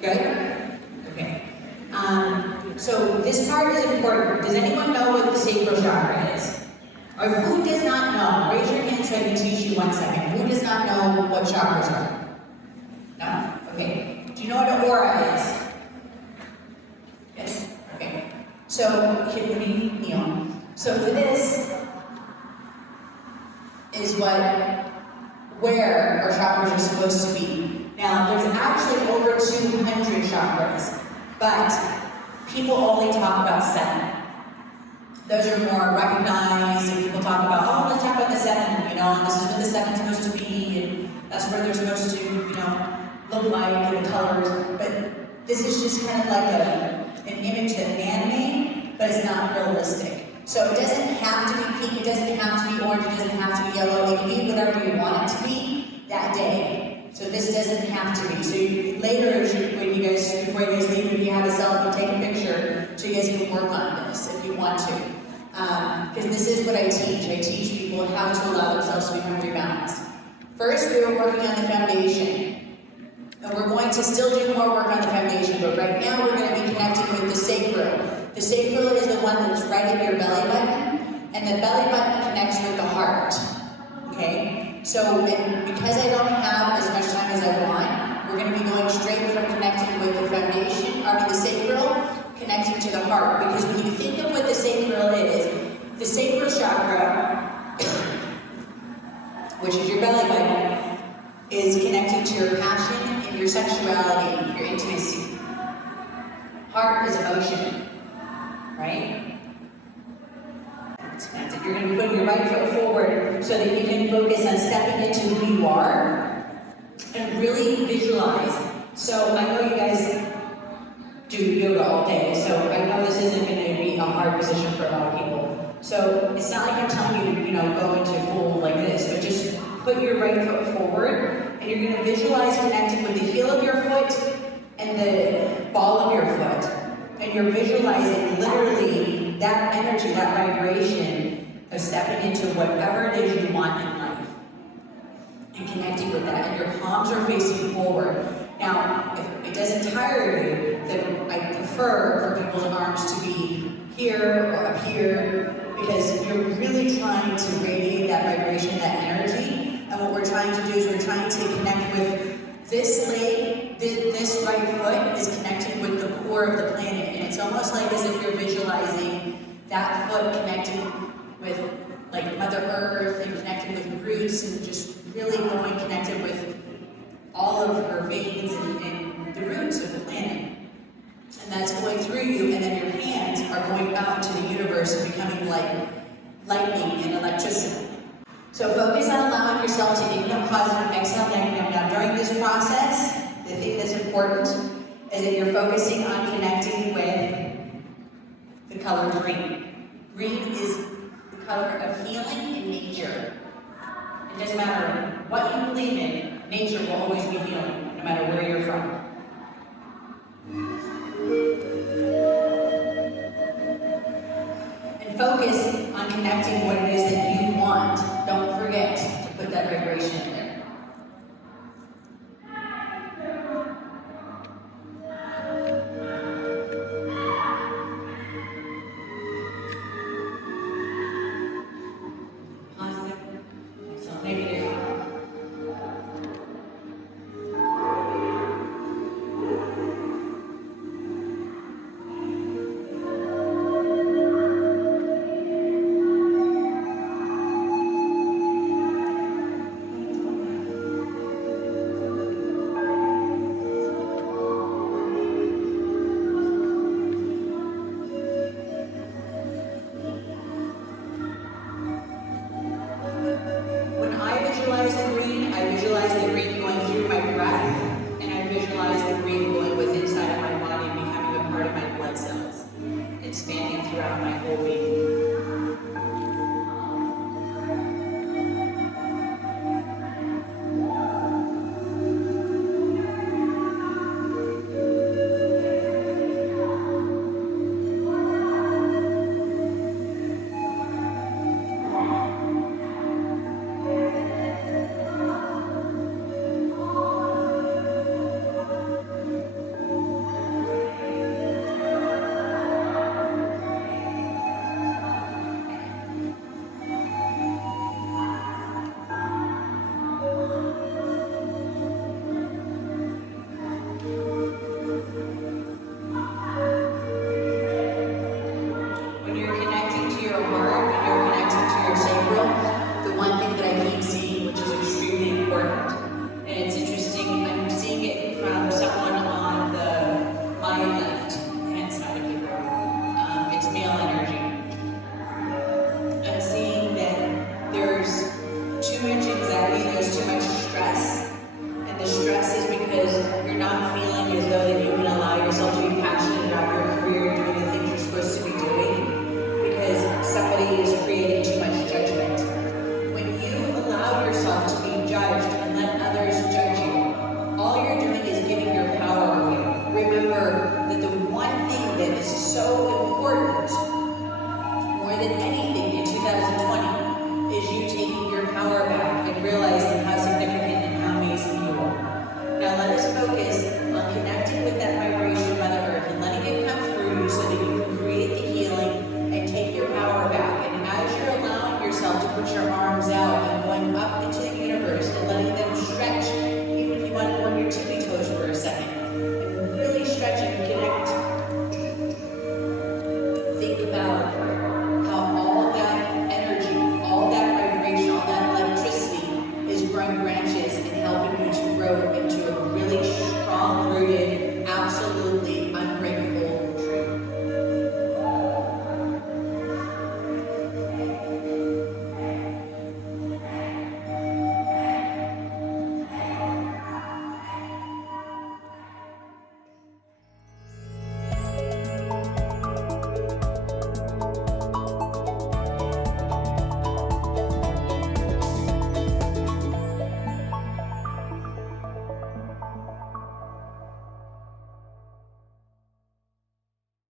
Good? Okay. So this part is important. Does anyone know what the sacral chakra is? Or who does not know? Raise your hand so I can teach you 1 second. Who does not know what chakras are? No? Okay. Do you know what an aura is? Yes? Okay. So, here, let me kneel. So for this is where our chakras are supposed to be. Now, there's actually over 200 chakras, but people only talk about 7. Those are more recognized, and people talk about, oh, let's talk about the 7, you know, and this is what the 7's supposed to be, and that's where they're supposed to, you know, look like, and the colors. But this is just kind of like an image that man made, but it's not realistic. So it doesn't have to be pink, it doesn't have to be orange, it doesn't have to be yellow, it can be whatever you want it to be that day. So this doesn't have to be. So later, before you guys leave, if you have a selfie, take a picture so you guys can work on this if you want to. Because this is what I teach. I teach people how to allow themselves to become rebalanced. First, we were working on the foundation. And we're going to still do more work on the foundation, but right now we're going to be connecting with the sacral. The sacral is the one that's right at your belly button, and the belly button connects with the heart. Okay? So, and because I don't have as much time as I want, we're going to be going straight from connecting with the foundation, the sacral, connecting to the heart. Because when you think of what the sacral is, the sacral chakra, which is your belly button, is connected to your passion and your sexuality, your intimacy. Heart is emotion, right? It's connected. You're going to be putting your right foot forward so that you can focus on stepping into who you are and really visualize. So I know you guys do yoga all day, so I know this isn't going to be a hard position for a lot of people. So it's not like I'm telling you, go into full like this, but just put your right foot forward, and you're going to visualize connecting with the heel of your foot and the ball of your foot. And you're visualizing literally that energy, that vibration of stepping into whatever it is you want in life. And connecting with that, and your palms are facing forward. Now, if it doesn't tire you, then I prefer for people's arms to be here or up here, because you're really trying to radiate that vibration, that energy. And what we're trying to do is we're trying to connect with this leg, this right foot is connecting with the core of the planet. And it's almost like as if you're visualizing that foot connecting with like Mother Earth and connecting with roots and just really going connected with all of her veins and the roots of the planet. And that's going through you, and then your hands are going out into the universe and becoming like lightning and electricity. So focus on allowing yourself to inhale positive, exhale negative. Now during this process, the thing that's important is that you're focusing on connecting with the color green. Green is the color of healing in nature. It doesn't matter what you believe in, nature will always be healing, no matter where you're from.